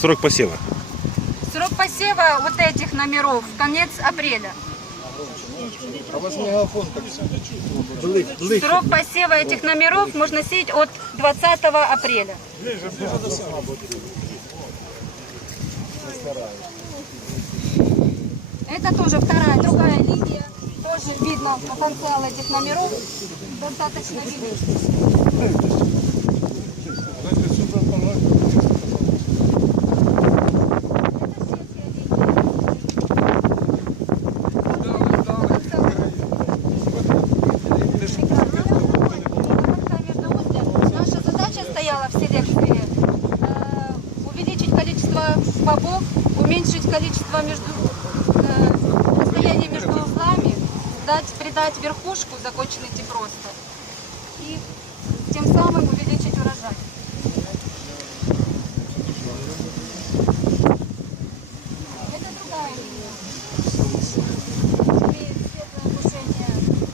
Срок посева? Срок посева вот этих номеров конец апреля. Срок посева этих номеров можно сеять от 20 апреля. Это тоже вторая, другая линия. Тоже видно потенциал этих номеров. Достаточно велик. Задача стояла в селекции э, увеличить количество бобов, уменьшить количество между э, расстояние между узлами, дать, придать верхушку, законченный тип роста, и тем самым увеличить урожай. Это другая линия.